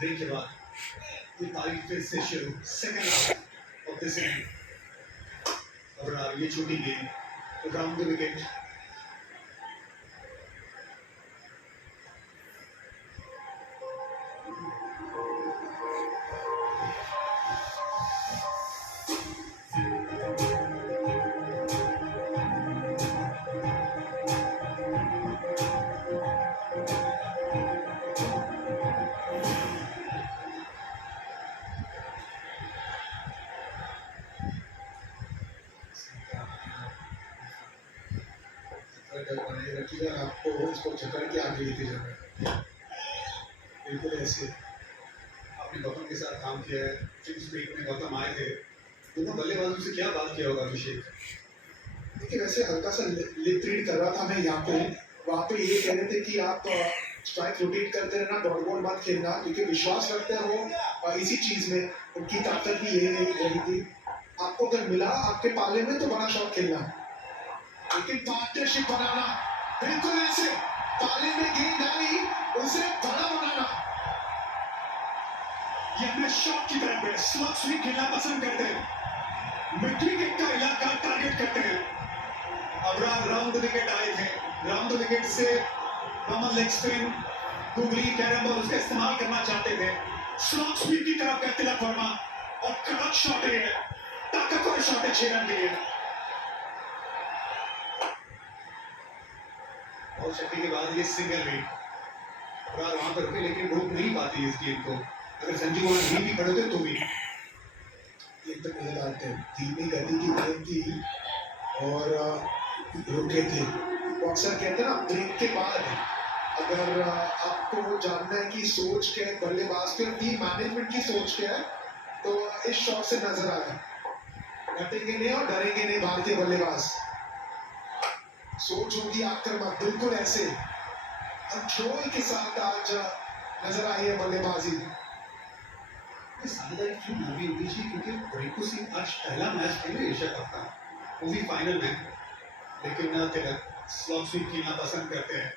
Break के बाद ये तारीख फिर से शुरू second half of this inning. अब ये छोटी गेंद राउंड द विकेट। बनाए रखिए और आपको इसको झकड़ के आगे लेके जाना है। बिल्कुल ऐसे आपने गौतम के साथ काम किया है। फिफ्थ वीक में गौतम आए थे, दोनों बल्लेबाजों से क्या बात किया होगा अभिषेक? देखिए वैसे हल्का सा लिप रीड कर रहा था मैं यहाँ पे, वहाँ पे ये कह रहे थे कि आप स्ट्राइक रोटेट करते रहना, डॉट बॉल मत खेलना, क्योंकि विश्वास रखते हैं वो इसी चीज में, उनकी ताकत भी यही रही थी। आपको अगर मिला आपके पाले में तो बड़ा शॉट खेलना, लेकिन पार्टनरशिप बनाना बिल्कुल ऐसे पाले में गेंद आई उसे बड़ा बनाना। ये अपने शॉट की तरफ है, स्लॉट स्वीप खेलना पसंद करते हैं, मिड विकेट का इलाका टारगेट करते हैं। अब राउंड विकेट आए थे, राउंड विकेट से normal leg spin googly carrom ball उसका इस्तेमाल करना चाहते थे। स्लॉट स्वीप की तरफ है तिलक वर्मा और कड़क शॉट है, ताकतवर शॉट है 6 रन के लिए। और छक्के के बाद ये सिंगल भी वहां पर रुके, लेकिन रोक नहीं पाती इस गेंद को। अगर संजू वहां नहीं भी खड़े थे तो भी एक तो नजर आते हैं धीमी गति की गेंद थी और रुके थे। अक्सर कहते हैं ना ब्रेक के बाद अगर आपको जानना है कि सोच क्या है बल्लेबाज की और टीम मैनेजमेंट की सोच क्या है, तो इस शॉट से नजर आया। डटेंगे नहीं और डरेंगे नहीं भारतीय बल्लेबाज। सोच होगी आक्रमक, बिल्कुल ऐसे कंट्रोल के साथ आज नजर आई है बल्लेबाजी। क्यों नवी उड़ीसी, क्योंकि रिंकू सिंह आज पहला मैच खेले एशिया कप का, वो भी फाइनल में, लेकिन तिलक स्लॉट स्वीप खेलना पसंद करते हैं,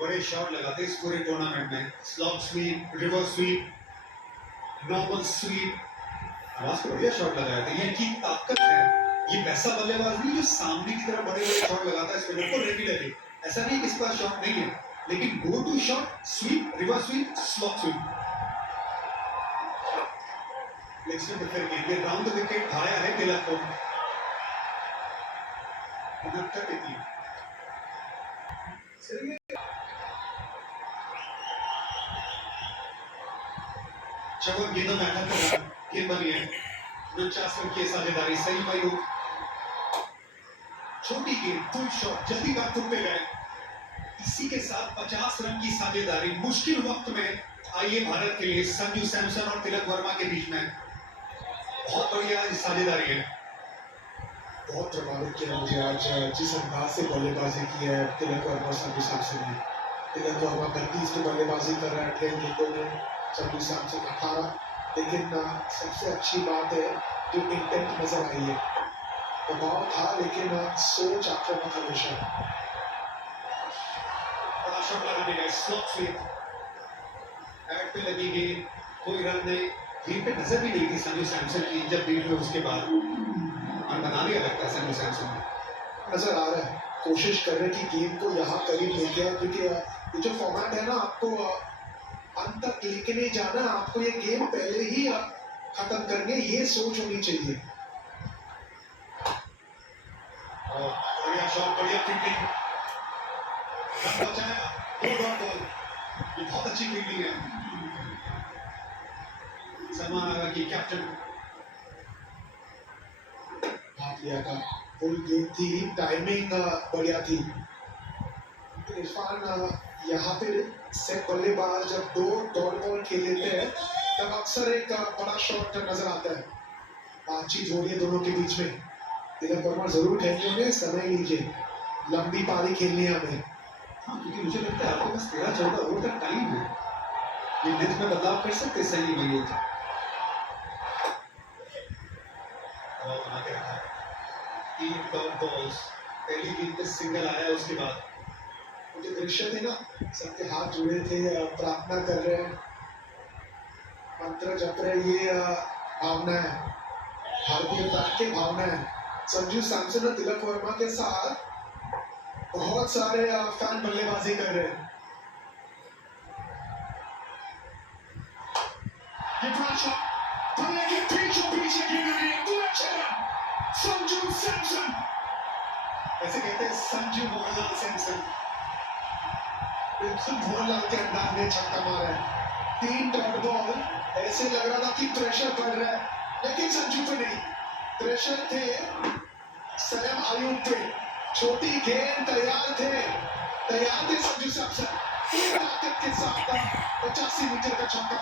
बड़े शॉट लगाते हैं इस पूरे टूर्नामेंट में। Slog sweep, reverse sweep, normal sweep, आवाज बढ़िया शॉट लगाया था। ये इनकी ताकत है। ये वैसा बल्लेबाज नहीं जो सामने की तरफ बड़े बड़े शॉट लगाता है स्पिनर को रेगुलरली, ऐसा नहीं कि इस पास शॉट नहीं है, लेकिन go to shot, sweep, reverse sweep, slog sweep. लेकिन फिर गेंद राउंड द विकेट भाया है तिलक को 69 चौवन गेंदों में 78 रन गेंद बनी है। 49 रन की साझेदारी, सही भाई छोटी गेंद, फुल शॉट, जल्दी बात टूटते गए। इसी के साथ 50 रन की साझेदारी मुश्किल वक्त में आई है भारत के लिए संजू सैमसन और तिलक वर्मा के बीच में। बहुत बढ़िया साझेदारी है। बहुत प्रभावित किया मुझे आज जिस अंदाज से बल्लेबाजी की है तिलक वर्मा और संजू सैमसन ने। तिलक वर्मा 32 की बल्लेबाजी कर रहा है 10 गेंदों में, संजू सैमसन 18। लेकिन सबसे अच्छी बात है जो इंटेंट नजर आई है, दबाव था लेकिन सोच आक्रामक हमेशा। बड़ा शॉट लगाने गए, स्लॉट स्वीप, बैट पे लगी गेंद, कोई रन नहीं, गेंद पे नजर भी नहीं थी संजू सैमसन की। जब बीट हुई उसके बाद और बना लिया लगता है संजू सैमसन नजर आ रहा है, कोशिश कर रहे हैं कि गेम को यहाँ करीब लेके आए, क्योंकि ये जो फॉर्मेट है ना आपको अंत तक लेके नहीं जाना, आपको ये गेम पहले ही खत्म करनी है, ये सोच होनी चाहिए। बढ़िया शॉट, बढ़िया फील्डिंग, रन बचाया, बॉल, ये बहुत अच्छी फील्डिंग है। सलमान आगा की कैप्टन हाथ लिया था, फुल गेम थी, टाइमिंग बढ़िया थी। इरफान यहाँ पे सेट बल्लेबाज जब 2 डॉट बॉल खेल लेते हैं तब अक्सर एक बड़ा शॉट नजर आता है। बातचीत हो रही है दोनों के बीच में। तिलक वर्मा जरूर कहेंगे उन्हें समय लीजिए, लंबी पारी खेलनी है हमें। हाँ, क्योंकि मुझे लगता है आपके पास 13-14 ओवर तक टाइम है। ये लेंथ में बदलाव कर सकते सही मयूर। हवा बना के रखा है। 3 डॉट बॉल्स, पहली गेंद पे सिंगल आया उसके बाद। वो जो दृश्य थे ना, सबके हाथ जुड़े थे, प्रार्थना कर रहे हैं, मंत्र जप रहे, ये भावना है, भारतीयता की भावना है। संजू सैमसन और तिलक वर्मा के साथ बहुत सारे फैन बल्लेबाजी कर रहे हैं। ये प्राशा बल्ले के पीछे पीछे गिर रही है, पूरा चेहरा संजू सैमसन। ऐसे कहते हैं संजू मोहनलाल सैमसन। बिल्कुल मोहनलाल के अंदाज में छक्का मारा है। 3 डॉट बॉल, ऐसे लग रहा था कि प्रेशर बढ़ रहा है, लेकिन संजू पे नहीं। प्रेशर थे सलेम आयुब पे, छोटी गेंद, तैयार थे संजू सैमसन, पूरी ताकत के साथ 85 मीटर का छक्का।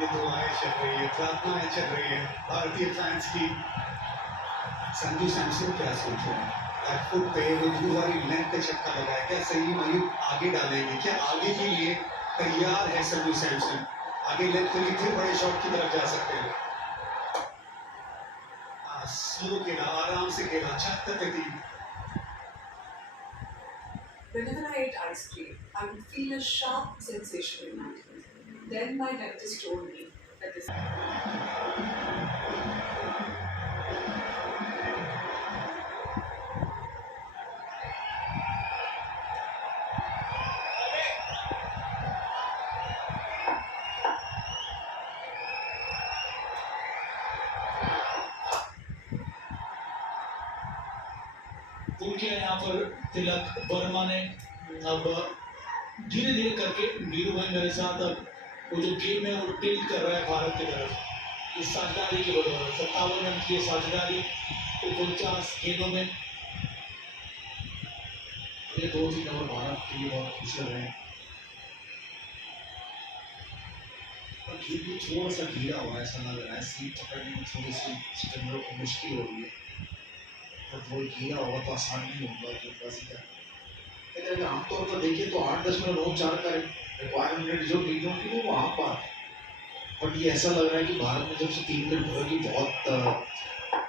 ये दुआएं चल रही है, प्रार्थनाएं चल रही है भारतीय फैंस की। संजू सैमसन क्या सोच रहे हैं? बैकफुट पे वो दूसरी लेंथ पे छक्का लगाया, क्या सही मयूर आगे डालेंगे? क्या आगे के लिए तैयार है संजू सैमसन? आगे लेंथ के लिए फिर बड़े शॉट की तरफ जा सकते हैं। स्लो खेला, आराम से खेला, 76 पे 3। Whenever I ate ice cream, I would feel a sharp sensation in my teeth. Then my dentist told me that this. पुल किया यहाँ पर तिलक वर्मा ने। अब धीरे धीरे करके वीरू भाई मेरे साथ अब वो जो गेम है वो टिल्ट कर रहा है भारत की तरफ। इस साझेदारी की बदौलत 57 रन की साझेदारी 49 गेंदों में। ये 2-3 ओवर भारत के लिए बहुत खुश रहे हैं। और गेम भी थोड़ा सा ढीला हुआ है, ऐसा लग रहा है। सीट पकड़ने में थोड़ी सी स्पिनरों को मुश्किल हो रही है, और वो ढीला होगा तो आसान नहीं होगा गेंदबाजी करना। लेकिन अगर आमतौर पर देखिए तो 8.94 का रिक्वायरमेंट जो टी20 में वो आम बात है। बट ये ऐसा लग रहा है कि भारत में जब से 3 विकेट होगी बहुत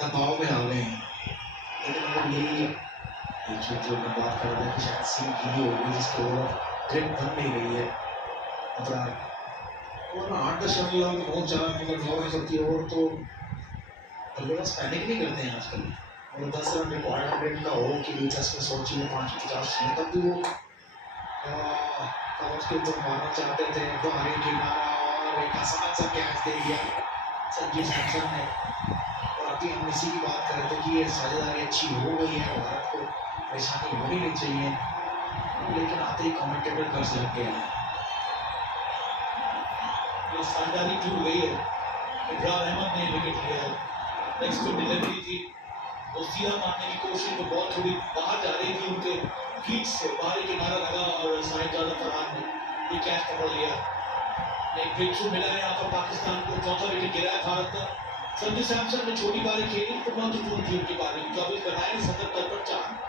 दबाव में आ गए हैं। लेकिन अगर यही जो मैं बात कर रहा था कि शायद सीम गीली होगी जिसके ओवर ग्रिप बन नहीं रही है, मतलब और 8.94 मतलब 9 में करती ओवर तो बल्लेबाज पैनिक नहीं करते हैं आजकल। और 10 रन रिक्वायरमेंट का हो कि 10 में 100 चाहिए, 5 में 50 चाहिए, तब भी वो कवर्स के ऊपर मारना चाहते थे। बाहरी किनारा और एक आसान सा कैच दे दिया संजू सैमसन ने। और अभी हम इसी की बात कर रहे थे कि ये साझेदारी अच्छी हो गई है, भारत को परेशानी होनी नहीं चाहिए, लेकिन आते ही कमेंटेटर कर्ज लग गया है। ये साझेदारी टूट गई है। इब्रार अहमद ने विकेट लिया है। नेक्स्ट पे डिलीवरी थी, वो सीधा मारने की कोशिश में बॉल थोड़ी बाहर जा रही थी उनके फीट से, बाहरी किनारा लगा और साहिब जादा फरहान ने ये कैच पकड़ लिया। एक ब्रेक थ्रू मिला है यहाँ पर पाकिस्तान को। चौथा विकेट गिरा है भारत का। संजू सैमसन ने छोटी पारी खेली तो महत्वपूर्ण थी उनकी पारी। 24 बनाए 77 पर 4।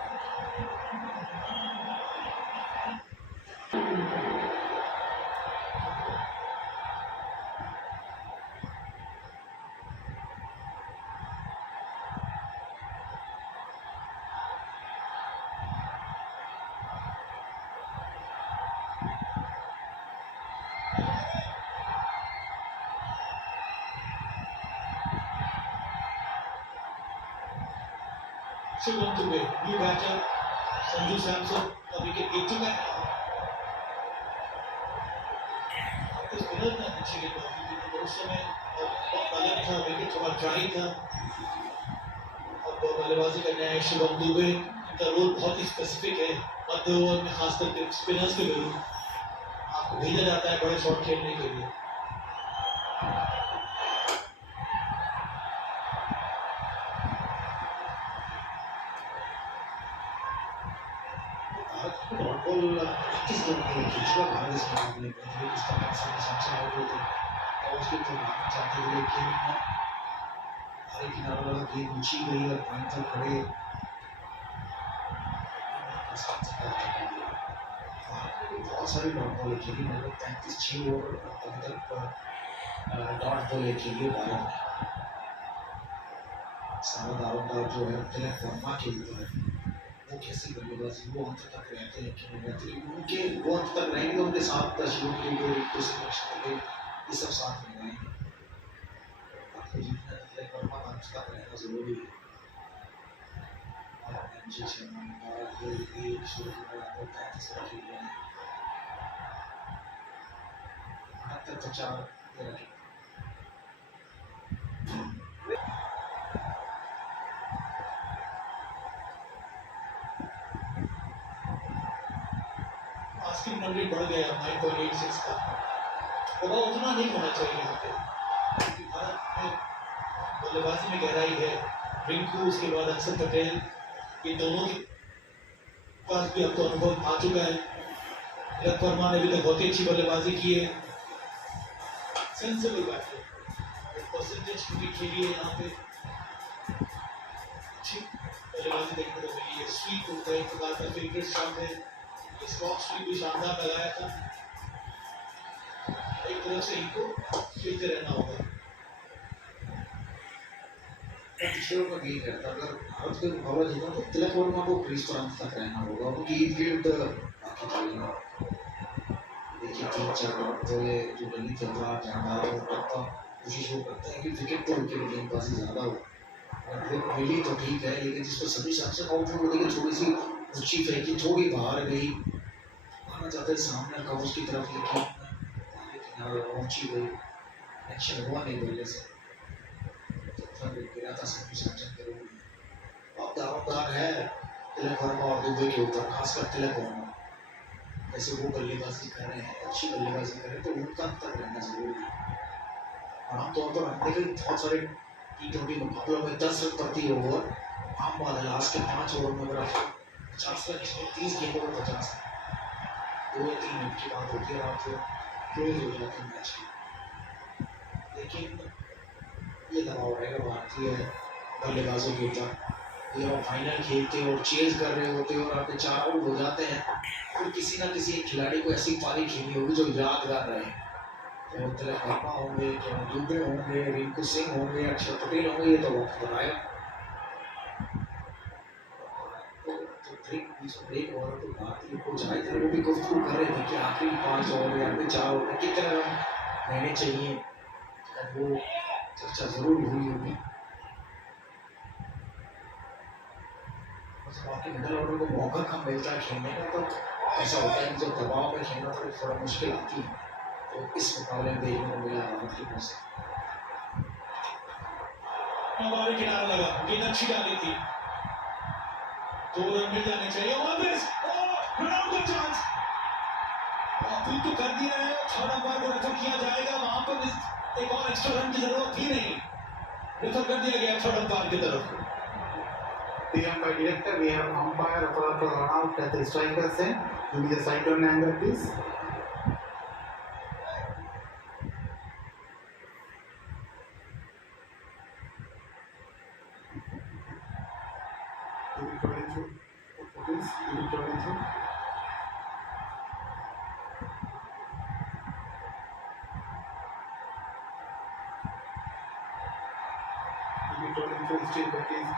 Shubham Dubey new batter. संजू सैमसन का विकेट गिर चुका है। कुछ मिनट में अच्छी गेंदबाजी की थी उस समय, बहुत अलग था, विकेट थोड़ा ड्राई था। अब बल्लेबाजी करने आए शुभम दुबे। इनका रोल बहुत ही स्पेसिफिक है मध्य ओवर में, खासकर स्पिनर्स के विरुद्ध आपको भेजा जाता है बड़े शॉट खेलने के लिए। Bharat co dot ball 21 run की पिछला भाग इस मुकाबले में थे उस तरह से सबसे आउट होते और उसके तो मारना चाहते थे लेकिन हमारे किनारे वाला गेंद ऊंची गई और पॉइंट तक खड़े बहुत सारी डॉट बॉल खेली मतलब 35 ओवर अभी तक डॉट बॉल खेली है भारत ने सारा दारोमदार जो है तिलक वर्मा खेलता है वो कैसी बल्लेबाजी वो अंत तक रहते हैं कि बेहतरीन उनके वो अंत तक रहेंगे उनके साथ शिवम दुबे रिंकू सिंह अक्षर ये सब साथ में रहेंगे आपको जीतना है तिलक वर्मा का अंत तक रहना जरूरी है और एमजी शर्मा और ये शुरू में आपको 35 रन खेल रहे हैं 78 तो 4 ये रखे आस्किंग रन रेट बढ़ गया 9.86 का और उतना नहीं होना चाहिए यहाँ पे क्योंकि भारत में बल्लेबाजी में गहराई है रिंकू उसके बाद अक्षर पटेल ये दोनों के पास भी अब तो अनुभव आ चुका है तिलक वर्मा ने भी तो बहुत ही अच्छी बल्लेबाजी की है सेंसिबल बैट है परसेंटेज भी खेली है यहाँ पे अच्छी बल्लेबाजी देखने को मिली है स्वीप उनका एक प्रकार का फेवरेट शॉट है स्टॉक स्वीप भी शानदार लगाया था एक तरफ से इनको खेलते रहना होगा पिछले ओवर में यही रहता अगर भारत के मुकाबला जीतना तो तिलक वर्मा को क्रीज पर अंत तक रहना होगा क्योंकि इनफील्ड बाकी खेलना देखिए 3-4 डॉट तो ये जो ललित यादव जहां वो करता कोशिश वो करते हैं कि विकेट तो विकेट गेंदबाजी ज़्यादा हो और मिली तो ठीक है लेकिन जिस पर सभी शासन आउट हो लेकिन थोड़ी सी ऊंची फेंकी थोड़ी बाहर गई आना चाहते सामने कवर्स की तरफ लेकिन ऊंची गई एक्शन हुआ नहीं बल्ले से गिरा था सभी शासन के रूप में अब दारोमदार है तिलक वर्मा और दुबे के ऊपर खासकर तिलक वर्मा जैसे वो बल्लेबाजी कर रहे हैं अच्छी बल्लेबाजी कर रहे हैं तो उनका तक रहना जरूरी है आमतौर पर हम देखें बहुत सारे T20 मुकाबलों में 10 रन प्रति ओवर आम बात है लास्ट के 5 ओवर में अगर 50 रन इसमें 30 गेंदों में 50 2 या 3 मिनट की बात होती है और आप क्लोज हो जाते हैं मैच की लेकिन ये दबाव रहेगा भारतीय बल्लेबाजों के ऊपर ये आप फाइनल खेलते और चेज कर रहे होते और आपके 4 आउट हो जाते हैं फिर किसी ना किसी एक खिलाड़ी को ऐसी पारी खेलनी होगी जो यादगार रहे चाहे वो तिलक वर्मा होंगे चाहे दुबे होंगे रिंकू सिंह होंगे अक्षर पटेल होंगे ये तो वक्त बताएगा तो ब्रेक ओवर तो भारतीय कोच आए थे वो भी गुफ्तगू कर रहे थे कि आखिरी 5 ओवर या फिर 4 ओवर में कितने रन रहने चाहिए वो चर्चा जरूर हुई होगी बाकी मिडल ऑर्डर को मौका कम मिलता है खेलने का तो ऐसा होता है कि जब दबाव में खेलना थोड़ा मुश्किल आती है तो इस मुकाबले में देखने को मिला भारत की तरफ से हमारे किनारा लगा गेंद अच्छी डाली थी 2 रन मिल जाने चाहिए वापस रन आउट का चांस अपील तो कर दिया है थर्ड अंपायर को रेफर किया जाएगा वहां पर एक और एक्स्ट्रा रन की जरूरत थी नहीं रेफर कर दिया गया थर्ड अंपायर की तरफ The umpire director, we have umpire for run out at the strikers end. Give me the side on angle, please. Give it 22, please. Give it 22. Give it 22, still that is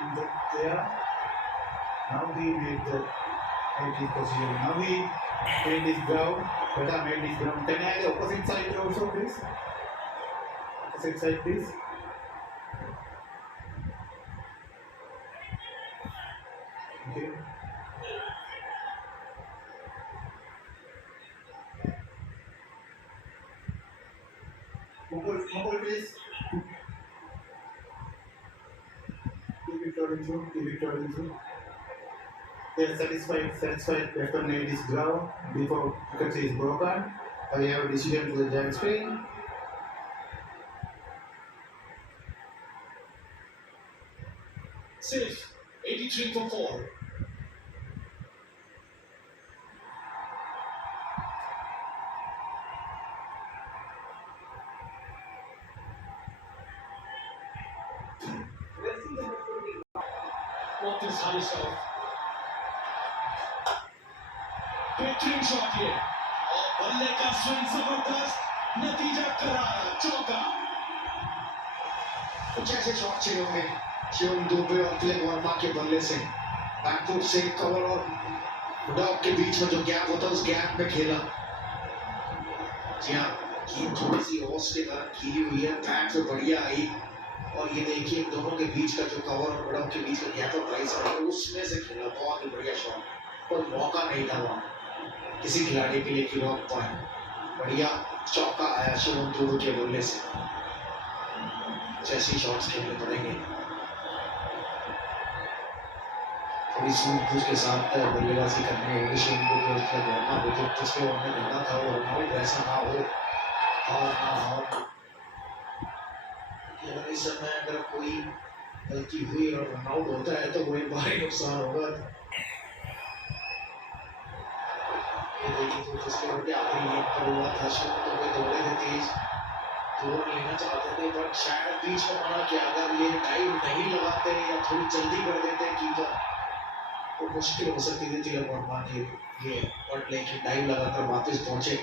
in the there. Now we made the height is position. Now we made this ground. Better made this ground. Can I have the opposite side also, please? Opposite side, please. Okay. Mobile, please. Victor. They are satisfied after made this ground before wicket is broken. I have a decision to the giant screen. Safe 83 for 4 this Harisov. बेहतरीन shot ये और बल्ले का swing जबरदस्त, नतीजा करारा, चौका। कुछ ऐसे शॉट चाहिए होंगे शिवम दुबे और तिलक वर्मा के बल्ले से, बैकफुट से कवर और डॉग के बीच में जो गैप होता है उस गैप में खेला। जी हाँ, गेंद थोड़ी सी ओस के कारण खीली हुई है, बैट तो बढ़िया आई और ये देखिए दोनों के बीच का जो कवर और डॉग के बीच का गैप है प्राइस है उसमें से खेला, बहुत ही बढ़िया शॉट। कोई मौका नहीं था वहाँ किसी खिलाड़ी के लिए कि रोक पाए, बढ़िया चौका आया शिवम दुबे के बल्ले से। जैसे शॉट्स खेलने पड़ेंगे, थोड़ी सूझबूझ के साथ बल्लेबाजी करनी होगी शिवम दुबे और तिलक वर्मा को। जो पिछले ओवर में करना था वो रनआउट ऐसा ना हो और ना हो कि अगर इस समय अगर कोई गलती हुई और रनआउट होता है तो वो एक भारी नुकसान होगा। ये देखिए तो पिछले ओवर के आखिरी गेंद पर हुआ था, शिवम दुबे दौड़े थे तेज, दौड़ लेना चाहते थे पर शायद बीच में मना किया, अगर ये टाइम नहीं लगाते या थोड़ी जल्दी कर देते कीपर तो मुश्किल हो सकती थी तिलक वर्मा के लिए, बट लेकिन टाइम लगाकर वापस पहुंचे।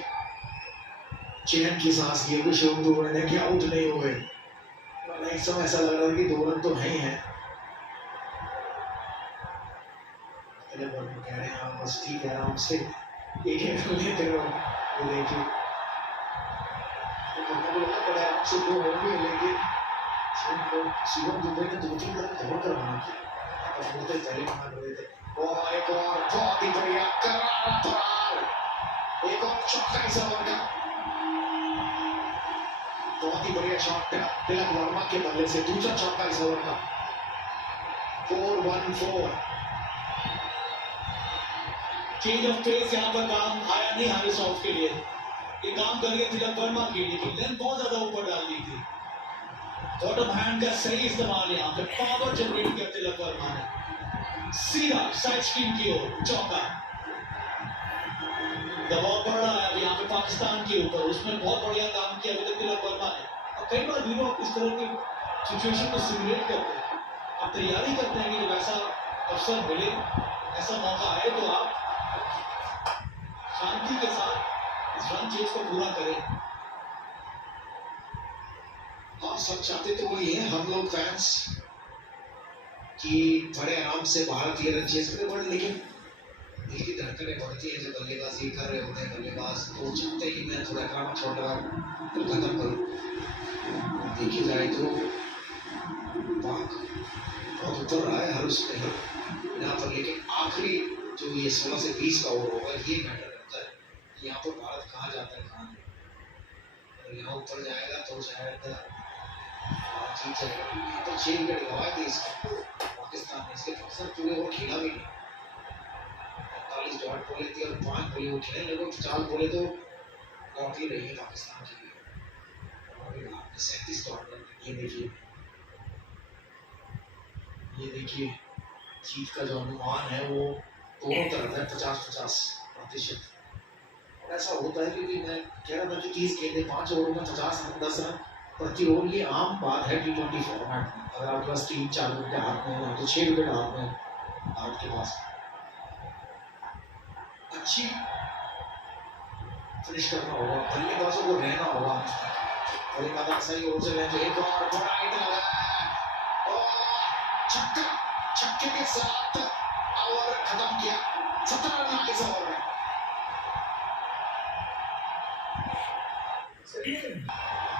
चैन की सांस लिए भी शिवम दुबे ने कि आउट नहीं हुए, एक समय ऐसा लग रहा था कि 2 रन तो है ही है। तिलक वर्मा कह रहे हैं हाँ बस ठीक है, आराम से एक रन लेते रहो। वो देखिए बड़े आराम से 2 होंगे, लेकिन शिवम दुबे ने 2-3 रन दौड़ कर मना किया और बोलते पहले मना कर रहे थे। और एक और बहुत ही बढ़िया करारा फरार, एक और चौका इस ओवर का, बहुत ही बढ़िया शॉट तिलक वर्मा के बल्ले से, दूसरा चौका इस ओवर का। 4-1-4 चेंज ऑफ पेस यहाँ पर काम आया नहीं हारिसॉव के लिए, ये काम कर गया तिलक वर्मा के लिए, लेंथ बहुत ज्यादा ऊपर डाल दी थी। बॉटम हैंड का सही इस्तेमाल यहाँ पे, पावर जनरेट किया तिलक वर्मा ने, सीधा साइड स्क्रीन की ओर चौका। दबाव बढ़ रहा है यहाँ पे पाकिस्तान के ऊपर, उसमें बहुत बढ़िया काम किया अभी तक तिलक वर्मा ने। और कई बार वीरो इस तरह की सिचुएशन को सिमुलेट करते हैं, आप तैयारी करते हैं कि जब ऐसा अवसर मिले, ऐसा मौका आए तो आप शांति के साथ इस रन चेज को पूरा करें। हाँ सब चाहते तो वही है हम लोग फैंस कि बड़े आराम से भारतीय रन चेस करें, बट लेकिन दिल की धड़कनें बढ़ती है जब बल्लेबाजी कर रहे होते हैं बल्लेबाज, तो चाहते ही मैं थोड़ा काम छोड़ रहा हूँ फिर खत्म करूँ। देखी जाए तो पाक बहुत ऊपर रहा है हर उसमें यहाँ पर, लेकिन आखिरी जो ये 16 से 20 का ओवर होगा ये मैटर करता है कि यहाँ पर भारत कहाँ जाता है कहाँ नहीं। और यहाँ ऊपर जाएगा तो शायद जीत जाएगा, यहाँ पर 6 विकेट गंवाए थे इसका पाकिस्तान ने, इसके अक्सर पूरे ओवर खेला भी नहीं, 45 डॉट बोले थी और 5 बोले वो खेले, लगभग 4 बोले तो डॉट ही रही है पाकिस्तान के लिए, और 37 डॉट। ये देखिए जीत का जो अनुमान है वो दोनों तरफ है 50-50%। और ऐसा होता है क्योंकि मैं कह रहा था कि 30 गेंदें 5 ओवरों में 50 रन 10 रन प्रति ओवर, ये आम बात है T20 फॉर्मेट में। अगर आपके पास 3-4 विकेट हाथ में है तो 6 विकेट हाथ में आपके पास अच्छी फिनिश करना होगा, बल्लेबाजों को रहना होगा। और एक आधा सही ओवर से जो एक और बड़ा हिट लगा और छक्के के साथ ओवर खत्म किया, 17 रन इस ओवर में।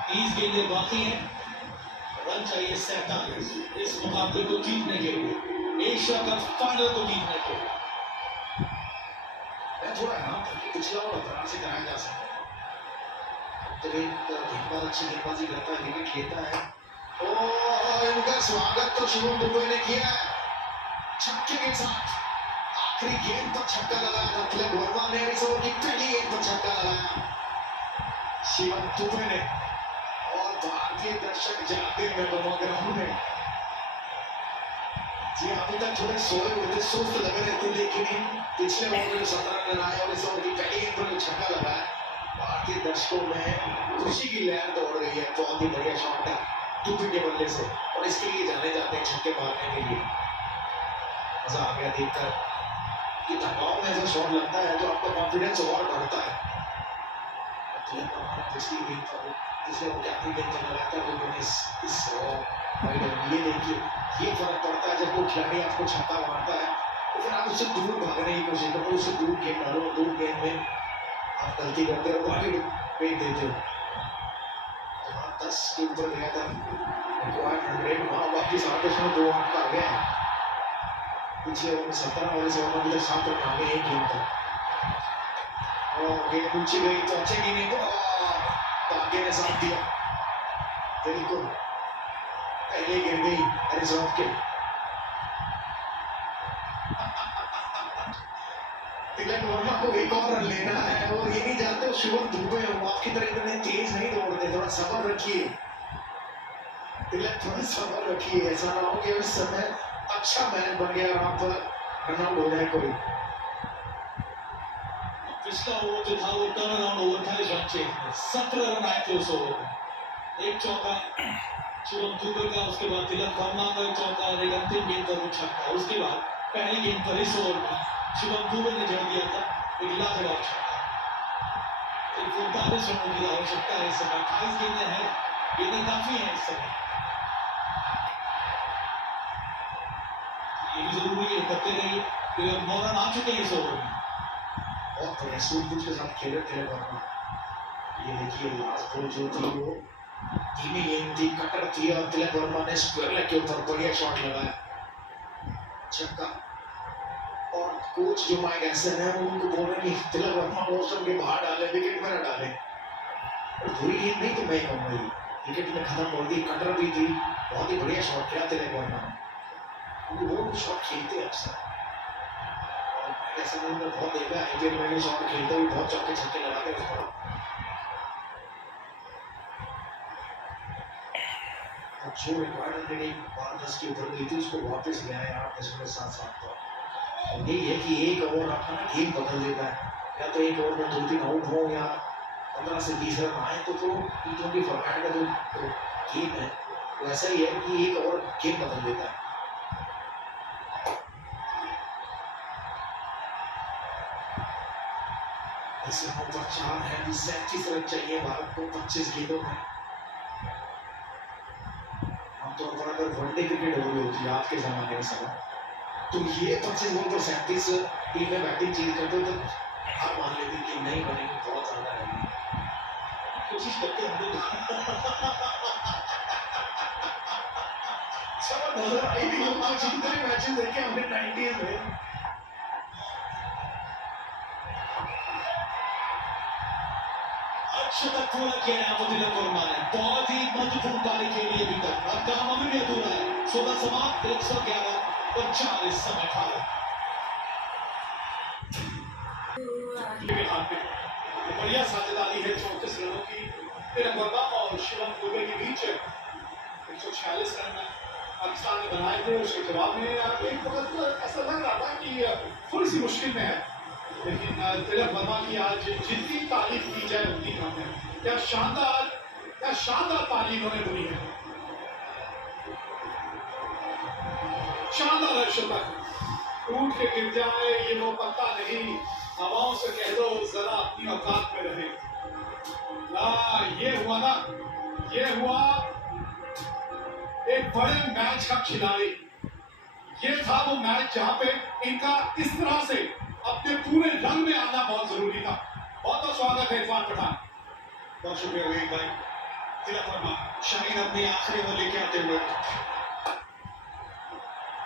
30 गेंदें बाकी हैं, रन चाहिए 47 इस मुकाबले को जीतने के लिए, एशिया कप फाइनल को जीतने के लिए। मैं थोड़ा हैरान था कि पिछला ओवर आराम से कराया जा सकता है, तो एक गेंदबाज अच्छी गेंदबाजी करता है, विकेट लेता है। और इनका स्वागत तो शिवम दुबे ने किया है छक्के के साथ, आखिरी गेंद पर छक्का लगाया था तिलक वर्मा ने, इस ओवर की पहली गेंद पर छक्का लगाया शिवम दुबे ने, और भारतीय दर्शक जाते हैं ग्राउंड में। जी अभी तक थोड़े सोए हुए थे, सुस्त लग रहे थे, लेकिन पिछले ओवर में 17 रन आए और इस ओवर की पहली गेंद पर छक्का लगाया, भारतीय दर्शकों में खुशी की लहर दौड़ रही है। बहुत ही बढ़िया शॉट है दुबे के बल्ले से, और इसके लिए जाने जाते हैं छक्के मारने के लिए। मजा आ गया देखकर कि दबाव में ऐसा शॉट लगता है तो आपका कॉन्फिडेंस और बढ़ता है। तिलक वर्मा ने पिछली गेंद पर जिसने वो कैप्टन गेंद पर लगाया था लोगों ने इस ये देखिए ये फर्क पड़ता है जब कोई खिलाड़ी आपको छक्का मारता है तो फिर आप उससे दूर भागने की कोशिश करो, उससे दूर गेंद डालो, दूर गेंद में आप गलती करते हो, वाइड फेंक देते हो। वहाँ 10 के ऊपर गया था रिक्वायर्ड 100, वहाँ वापिस 8.2 का आ गया है। पीछे 17 और इस ओवर में 7 रन आ गए एक गेंद पर और गेंद ऊंची गई पहुंचेगी नहीं तो भाग्य ने साथ दिया, बिल्कुल पहले गिर गई हरिजॉफ के। तिलक वर्मा को एक और रन लेना है और ये नहीं जानते शिवम दुबे हो आपकी तरह इतने तेज नहीं दौड़ते, थोड़ा सब्र रखिए तिलक, थोड़ा सब्र रखिए, ऐसा ना हो कि उस समय अच्छा मैच बन गया और आप रन आउट हो जाए कोई। पिछला ओवर जो था वो टर्न अराउंड ओवर था इस रन चेज में, 17 रन आए थे उस ओवर में, एक चौका शिवम दुबे का, उसके बाद तिलक वर्मा का चौका और एक अंतिम गेंद पर वो छक्का, उसके बाद पहली गेंद पर इस ओवर में शिवम दुबे ने जड़ दिया था एक लाजवाब छक्का। 39 रनों की आवश्यकता है इस समय, 28 गेंदें हैं, गेंदें काफी हैं इस समय, ये भी जरूरी है करते रहिए, फिर 9 रन आ चुके हैं इस ओवर में। बहुत बढ़िया सूझबूझ के साथ खेले तिलक वर्मा। ये देखिए लास्ट बॉल जो थी वो धीमी गेंद थी, कटर थी और तिलक वर्मा ने स्क्वायर लेग के ऊपर बढ़िया शॉट लगाया, छक्का। और कोच जो माइक एसन है उनको बोल रहे हैं तिलक वर्मा को उसके बाहर डाले, विकेट में न डाले, और बुरी गेंद नहीं तो मैं कहूँगा ये विकेट में खत्म हो गई, कटर भी थी, बहुत ही बढ़िया शॉट खेला तिलक वर्मा ने, क्योंकि वो शॉट खेलते हैं अक्सर, और ऐसे में बहुत देखा आईपीएल में शॉट खेलते हुए बहुत चौके छक्के लगाते हैं उसको। जो रिक्वायर्ड रन 12-10 के ऊपर गई थी उसको वापस ले आए 8.7 पर, और यही है कि एक ओवर आपका ना गेम बदल देता है, या तो एक ओवर में 2-3 आउट हो या 15 से 20 रन आए तो T20 फॉर्मेट का जो गेम है वो ऐसा ही है कि एक ओवर गेम बदल देता है। ऐसे 9 पर 4 है, 37 रन चाहिए भारत को 25 गेंदों में। आमतौर पर अगर वनडे क्रिकेट हो रही होती है आज के जमाने में समय, तो ये 25 बॉल पर 37 टीम में बैटिंग चेंज करते तो हार मान लेती कि नहीं बनेगी, बहुत ज्यादा है, कोशिश करते हम लोग। समझ नजर आई थी लोग जितने मैचेस देखे हमने 90s में, शतक पूरा किया यहाँ पर तिलक वर्मा ने, बहुत ही महत्वपूर्ण पारी खेली अभी तक, अब काम अभी भी अधूरा है। 16 समाप्त, 111 और 40 समय खाली बढ़िया साझेदारी है 34 रनों की तिलक वर्मा और शिवम दुबे के बीच। 146 रन पाकिस्तान ने बनाए थे, उसके जवाब में एक वक्त ऐसा लग रहा था कि थोड़ी सी मुश्किल में है, लेकिन तिलक वर्मा की आज जितनी तारीफ की जाए उतनी कम है। क्या शानदार पारी इन्होंने बुनी है, शानदार शतक, टूट के गिर जाए ये वो पता नहीं, हवाओं से कह दो जरा अपनी औकात में रहे। ये हुआ ना, ये हुआ एक बड़े मैच का खिलाड़ी, ये था वो मैच जहां पे इनका इस तरह से अपने पूरे रंग में आना बहुत जरूरी था। बहुत बहुत स्वागत है इरफान पठान। बहुत शुक्रिया वहीद भाई। तिलक वर्मा शाहीन अपनी आखिरी ओवर लेके आते हुए,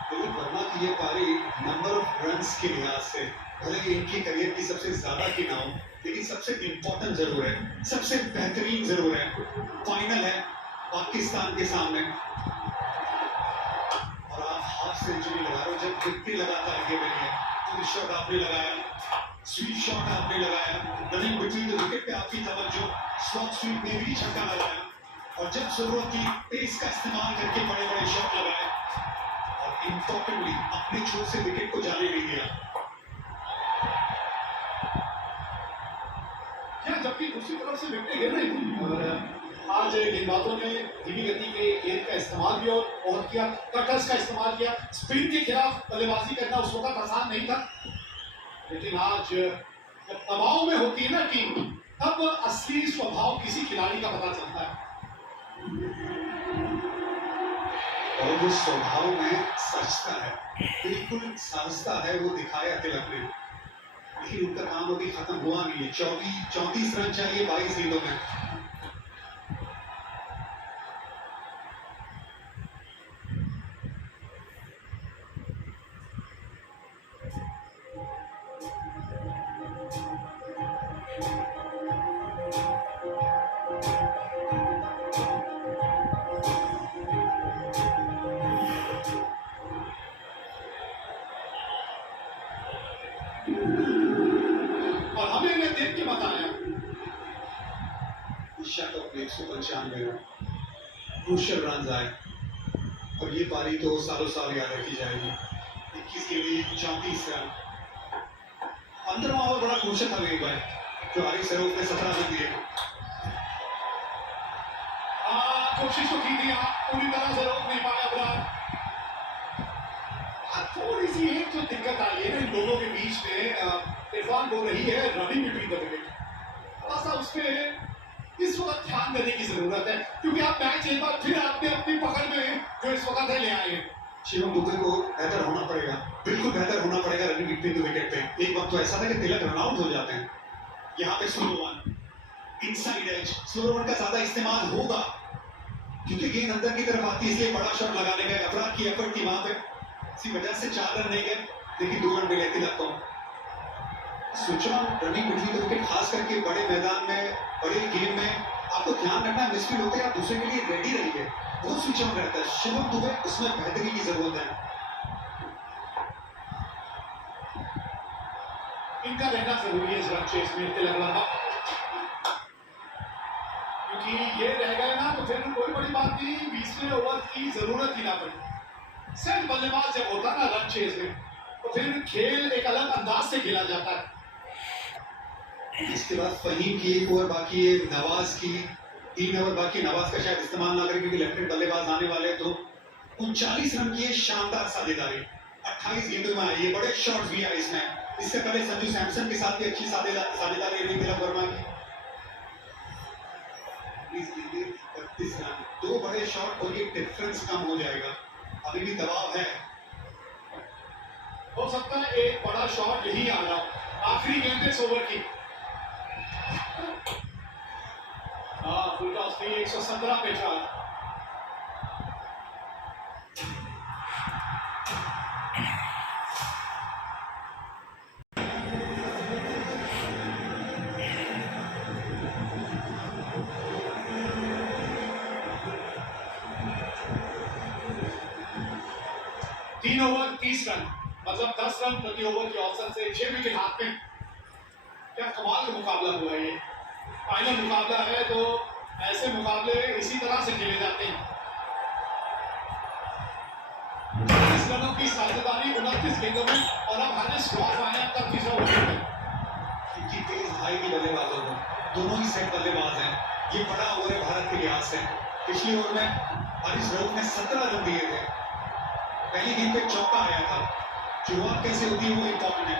तिलक वर्मा की ये पारी नंबर ऑफ रन्स के लिहाज से भले ही इनकी करियर की सबसे ज्यादा की ना हो, लेकिन सबसे इंपॉर्टेंट जरूर है, सबसे बेहतरीन जरूर है। फाइनल है पाकिस्तान के सामने और आप हाफ सेंचुरी लगा रहे हो, जब विकेट लगातार ये बनी है, तो शॉट आपने लगाया, स्वीप शॉट आपने लगाया, रनिंग बिटवीन द विकेट पे आपकी तवज्जो, स्लॉट स्वीप में भी छक्का लगाया, और जब जरूरत की पेस का इस्तेमाल करके बड़े बड़े शॉट लगाए, और इम्पोर्टेंटली अपने छोर से विकेट को जाने नहीं दिया। जबकि दूसरी तरफ से विकेट गिर रही थी और आज गेंदबाजों ने धीमी गति के गेंद का इस्तेमाल भी और बहुत किया, कटर्स का इस्तेमाल किया। स्पिन के खिलाफ बल्लेबाजी करना उस वक्त आसान नहीं था, लेकिन आज जब दबाव में होती है ना टीम, तब असली स्वभाव किसी खिलाड़ी का पता चलता है। और वो स्वभाव में सचता है, बिल्कुल साहसता है, वो दिखाया तिलक ने। लेकिन उनका काम अभी खत्म हुआ नहीं है। 34 रन चाहिए 22 गेंदों में। और हमें इन्हें देख के मजा आया। ईशा कप में 195 रन, क्रूशियल रन आए, और ये पारी तो सालों साल याद रखी जाएगी। 21 के लिए 34 रन। 15वां ओवर बड़ा क्रूशियल था एक बार, जो हारिस सरोफ ने 17 रन दिए। कोशिश तो की थी, पूरी तरह से रोक नहीं पाया बुमराह। थोड़ी सी एक जो दिक्कत आई है ना इन लोगों के बीच में, इरफान बोल रही है रनिंग बिटवीन द विकेट, थोड़ा सा उस पे इस वक्त ध्यान देने की जरूरत है, क्योंकि आप मैच एक बार फिर आपने अपनी पकड़ में जो इस वक्त है ले आए हैं। शिवम दुबे को बेहतर होना पड़ेगा, बिल्कुल बेहतर होना पड़ेगा रनिंग बिटवीन द विकेट पे। एक वक्त तो ऐसा था कि तिलक रन आउट हो जाते हैं। यहाँ पे slow one, inside edge, slow one का ज्यादा इस्तेमाल होगा क्योंकि गेंद अंदर की तरफ आती है, इसलिए बड़ा शॉट लगाने का अफराद की एफर्ट थी वहां पे। इसी वजह से 4 रन नहीं गए, लेकिन 2 रन मिले तिलक को। Switch on running between the wicket, खास करके बड़े मैदान में, बड़े गेम में आपको ध्यान रखना है, मिसफील्ड होते हैं आप दूसरे के लिए रेडी रहिए, वो स्विच ऑन रहता है। शिवम दुबे, उसमें बेहतरी की जरूरत है। इनका रहना जरूरी है इस रन चेस में, तिलक वर्मा, क्योंकि ये रह गए ना तो फिर कोई बड़ी बात नहीं, 20वें ओवर की जरूरत ही ना पड़ी। सिर्फ बल्लेबाज जब होता ना रन चेस में, तो फिर खेल एक अलग अंदाज से खेला जाता है। इसके बाद फहीम की 1 ओवर बाकी है, नवाज की 3 ओवर बाकी। नवाज का शायद इस्तेमाल ना करें क्योंकि लेफ्ट हैंड बल्लेबाज आने वाले, तो 39 रन की है शानदार साझेदारी, 28 गेंदों में आई है, बड़े शॉट्स भी आए इसमें। इससे पहले संजू सैमसन के साथ भी अच्छी साझेदारी रही तिलक वर्मा की। 32 रन, 2 बड़े शॉट और ये डिफरेंस कम हो जाएगा, अभी भी दबाव है। हो सकता है एक बड़ा शॉट यही आ रहा हो, आखिरी गेंद इस ओवर की। फुल टॉस थी 117 पे 4। तीन ओवर 30 रन, मतलब 10 रन प्रति ओवर के औसत से 6 विकेट हाथ में। क्या कमाल का मुकाबला हुआ है ये। फाइनल मुकाबला है तो ऐसे मुकाबले इसी तरह से खेले जाते हैं। 30 रनों की साझेदारी 29 गेंदों में, और अब हारिस ड्रॉप आए हैं 31 ओवर में। इनकी तेज हाई की बल्लेबाजों को, दोनों ही सेट बल्लेबाज हैं। ये बड़ा ओवर है भारत के लिहाज से। पिछले ओवर में हारिस रऊफ ने 17 रन दिए थे, पहली गेंद पे चौका आया था। शुरुआत कैसे होती है वो इंपॉर्टेंट है।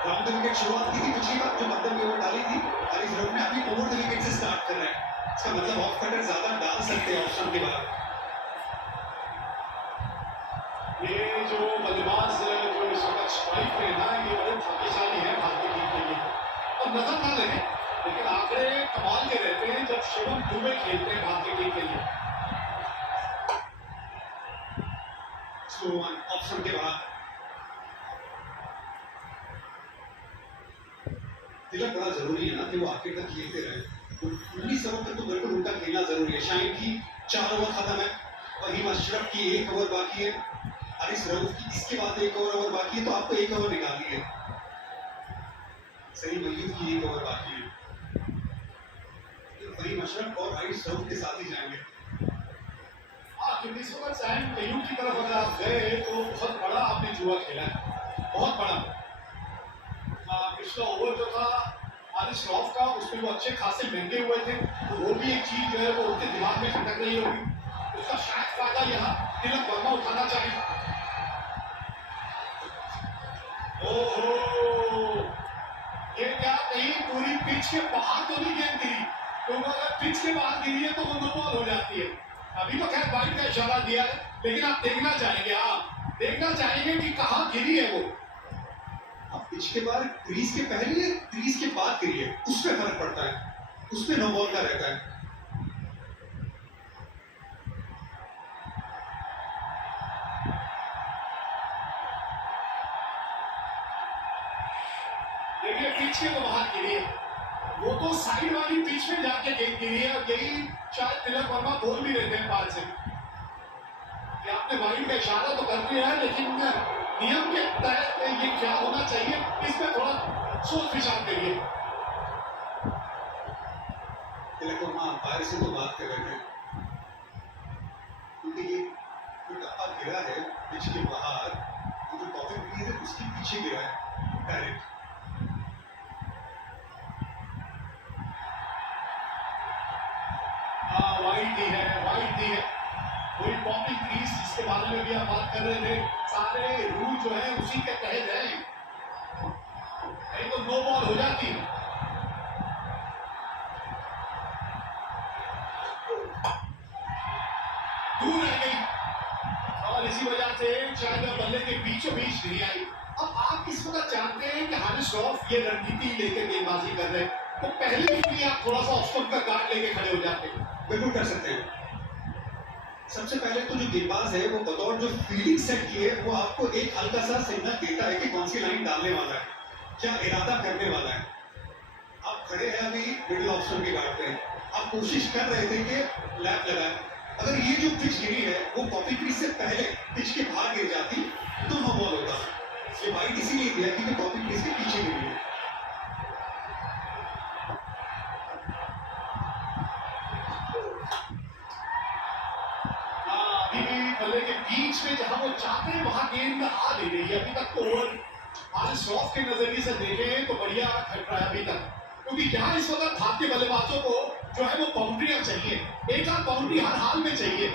राउंड द विकेट शुरुआत की थी पिछली बार, जो 15वीं ओवर डाली थी हारिस रऊफ ने, अभी ओवर द विकेट से स्टार्ट कर रहे हैं। इसका मतलब ऑफ कटर ज्यादा डाल सकते हैं ऑप्शन के बाद। ये जो बल्लेबाज जो इस वक्त स्ट्राइक पे है ना, ये बड़े भाग्यशाली है भारतीय टीम के लिए। और नजर ना लगे, लेकिन आंकड़े कमाल के रहते हैं जब शिवम दुबे खेलते हैं भारतीय टीम के लिए। स्लो वन ऑप्शन के बाद तिलक बड़ा जरूरी है ना कि वो आखिर तक खेलते रहे। 19 ओवर तक तो बिल्कुल उनका खेलना जरूरी है। शाहिन की 4 ओवर खत्म है, वहीम अशरफ की 1 ओवर बाकी है, हारिस रऊफ की इसके बाद 1 ओवर बाकी है, तो आपको 1 ओवर निकालनी है। सलीम अय्यूब की 1 ओवर बाकी है, तो वहीम अशरफ और हारिस रऊफ के साथ ही जाएंगे। क्योंकि इस वक्त सैम अय्यूब की तरफ अगर आप गए तो बहुत बड़ा आपने जुआ खेला है, बहुत बड़ा। पिछला ओवर जो था हारिस रऊफ का, उसमें वो अच्छे खासे महंगे हुए थे, तो वो भी एक चीज जो है वो उनके दिमाग में खटक रही होगी। उसका शायद फायदा यहाँ तिलक वर्मा उठाना चाहे। ओहो, ये क्या कहीं पूरी पिच के बाहर तो नहीं गेंद गिरी, क्योंकि अगर पिच के बाहर गिरी है तो वो नो बॉल हो जाती है। अभी तो खैर वाइड का इशारा दिया है, लेकिन आप देखना चाहेंगे कि कहाँ गिरी है वो। अब पिच के बाहर क्रीज के पहले या क्रीज के बाद गिरी है, उसमें फर्क पड़ता है, उसमें नो बॉल का रहता है। देखिए पिच के तो बाहर गिरी है, वो तो साइड वाली पिच में जाके गेंद गिरी है, और यही शायद तिलक वर्मा बोल भी रहे थे पार से कि आपने वाइड का इशारा तो कर दिया है, लेकिन नियम के तहत ये क्या होना चाहिए, इसमें थोड़ा सोच विचार करिए। तिलक वर्मा अंपायर से तो बात कर रहे थे, क्योंकि ये जो टप्पा गिरा है पिच के बाहर, वो जो कॉफी क्रीज है उसके पीछे गिरा है डायरेक्ट। हाँ वाइड दी है वही पॉपिंग क्रीज जिसके बारे में भी आप बात कर रहे थे, सारे रूल जो है उसी के तहत हैं, नहीं तो नो बॉल हो जाती। दूर रह गई और इसी वजह से शायद बल्ले के बीचों बीच नहीं आई। अब आप इस वक्त जानते हैं कि हारिस रऊफ ये रणनीति लेकर गेंदबाजी कर रहे हैं, तो पहले के लिए आप थोड़ा सा ऑफ स्टंप का गार्ड लेके खड़े हो जाते हैं। बिल्कुल कर सकते हैं। सबसे पहले तो जो गेंदबाज है वो बतौर जो फील्डिंग सेट की है, वो आपको एक हल्का सा सिग्नल देता है कि कौन सी लाइन डालने वाला है, क्या इरादा करने वाला है। आप खड़े हैं अभी मिडिल ऑप्शन के गार्ड पे, आप कोशिश कर रहे थे कि लैप लगाए। अगर ये जो पिच गिरी है वो कॉपी क्रीज से पहले पिच के बाहर गिर जाती तो नो बॉल होता। ये वाइड इसीलिए दिया क्योंकि कॉपी क्रीज के पीछे गिरी है। अभी भी बल्ले के बीच में जहां वो चाहते हैं वहां गेंद आ नहीं रही है। अभी तक तो ओवर हारिस रऊफ के नजरिए से देखें तो बढ़िया खट रहा है अभी तक, क्योंकि यहाँ इस वक्त भारतीय बल्लेबाजों को जो है वो बाउंड्रियां चाहिए, एक आध बाउंड्री हर हाल में चाहिए।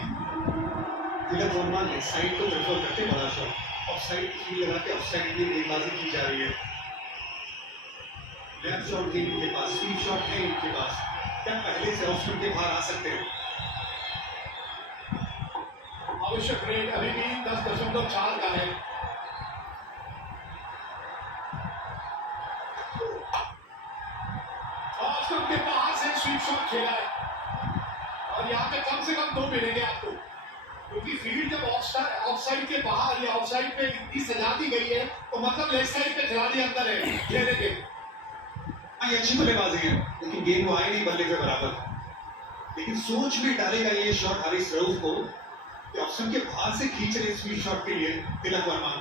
तिलक वर्मा ने साइड को प्रेफर करते बड़ा शॉट, ऑफ साइड की लगा के ऑफ साइड में गेंदबाजी की जा रही है। लेफ्ट शॉट है इनके पास, स्वीप शॉट है इनके पास, क्या पहले से ऑप्शन के बाहर आ सकते हैं? आवश्यक रेट अभी भी 10.4 का है। ऑप्शन के बाहर से स्वीप शॉट खेला है, और यहाँ पे कम से कम 2 मिलेंगे आपको, क्योंकि फील्ड जब ऑफ साइड के बाहर या ऑफ साइड पे इतनी सजा दी गई है तो मतलब लेफ्ट साइड पे खिलाड़ी अंदर है खेलने के। ये अच्छी बल्लेबाजी है, लेकिन गेंद वो आए नहीं बल्ले के बराबर। लेकिन सोच में डालेगा ये शॉट हारिस रऊफ को कि ऑप्शन के बाहर से खींच रहे स्वीप शॉट के लिए तिलक वर्मा।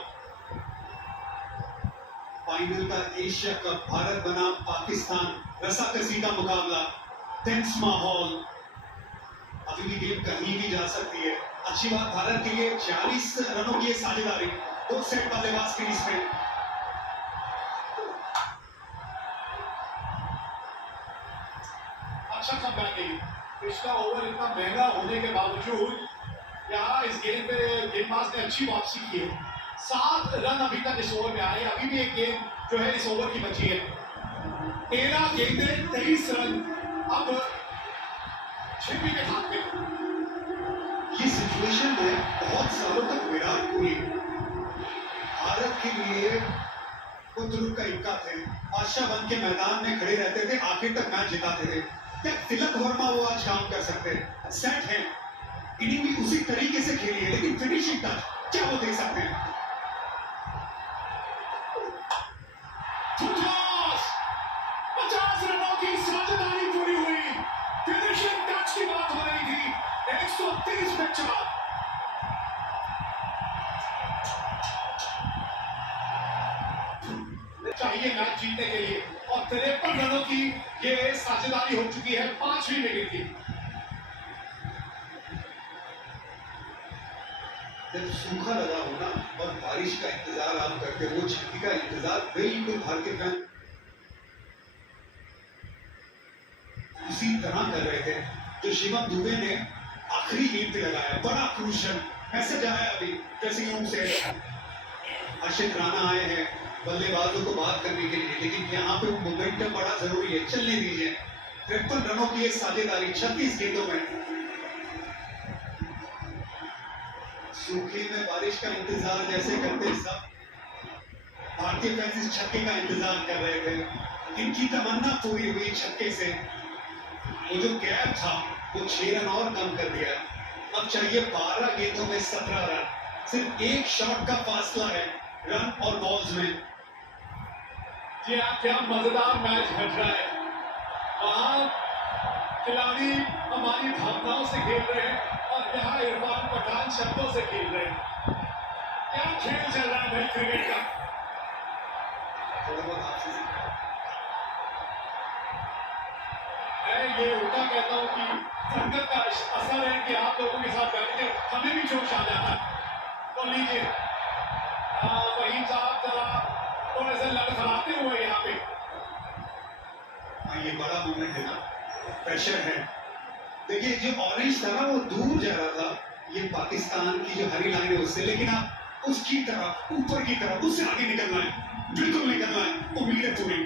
फाइनल का एशिया कप भारत बनाम पाकिस्तान, रसाकसी का मुकाबला, टेंस माहौल, अभी भी गेम कहीं भी जा सकती है। अच्छी बात भारत के लिए 40 रनों की साझेदारी, 2 सेट बल्लेबाज क्रीज में। अच्छा कमबैक है। पिछला ओवर इतना महंगा होने के बावजूद यहाँ इस गेंद पे गेंदबाज ने अच्छी वापसी की है। 7 रन अभी तक इस ओवर में आए, अभी भी एक गेंद जो है इस ओवर की बची है। 13 गेंदें 23 रन अब छिपी के हाथ में। ये सिचुएशन है बहुत सालों तक विराट कोहली भारत के लिए वो ध्रुव का इक्का थे, बादशाह बन के मैदान में खड़े रहते थे, आखिर तक मैच जिताते थे। क्या तिलक वर्मा वो आज काम कर सकते हैं? सेट है, इनिंग भी उसी तरीके से खेली है, लेकिन फिनिशिंग टच क्या वो दे सकते हैं? 50 रनों की साझेदारी पूरी हुई, फिनिशिंग टच की बात हो रही थी। 130 पे 4। चाहिए मैच जीतने के लिए, और 53 रनों की ये साझेदारी हो चुकी है 5वीं विकेट की। जब सूखा लगा हो ना और बारिश का इंतजार आप करते हो, छुट्टी का इंतजार बिल्कुल भारतीय फैन उसी तरह कर रहे थे जो शिवम दुबे ने आखिरी गेंद पे लगाया। बड़ा क्रूशल मैसेज आया अभी ड्रेसिंग रूम से। हर्षित राणा आए हैं बल्लेबाजों को बात करने के लिए, लेकिन यहाँ पे वो मोमेंटम बड़ा जरूरी है, चलने दीजिए। 53 रनों की एक साझेदारी 36 गेंदों में। सूखे में बारिश का इंतजार जैसे करते सब भारतीय फैंस इस छक्के का इंतजार कर रहे थे। इनकी तमन्ना पूरी हुई छक्के से। वो जो गैप था वो 6 रन और कम कर दिया। अब चाहिए 12 गेंदों में 17 रन। सिर्फ एक शॉट का फासला है रन और बॉल्स में। जी हाँ, क्या मजेदार मैच घट रहा है। वहां खिलाड़ी हमारी भावनाओं से खेल रहे हैं और यहाँ इरफान पठान शब्दों से खेल रहे हैं। क्या खेल चल रहा है भाई क्रिकेट का। थोड़ा बहुत आपसे सीखा। मैं ये उल्टा कहता हूँ कि संगत का असर है कि आप लोगों के साथ बैठ के हमें भी जोश आ जाता है। तो लीजिए वहीद साहब जरा थोड़े से लड़खड़ाते हुए यहाँ पे। हाँ, ये बड़ा मोमेंट है ना, प्रेशर है। देखिए जो ऑरेंज था ना वो दूर जा रहा था, ये पाकिस्तान की जो हरी लाइन है उससे, लेकिन आप उसकी तरफ ऊपर की तरफ उससे आगे निकलना है, बिल्कुल निकलना है। उम्मीद है पूरी।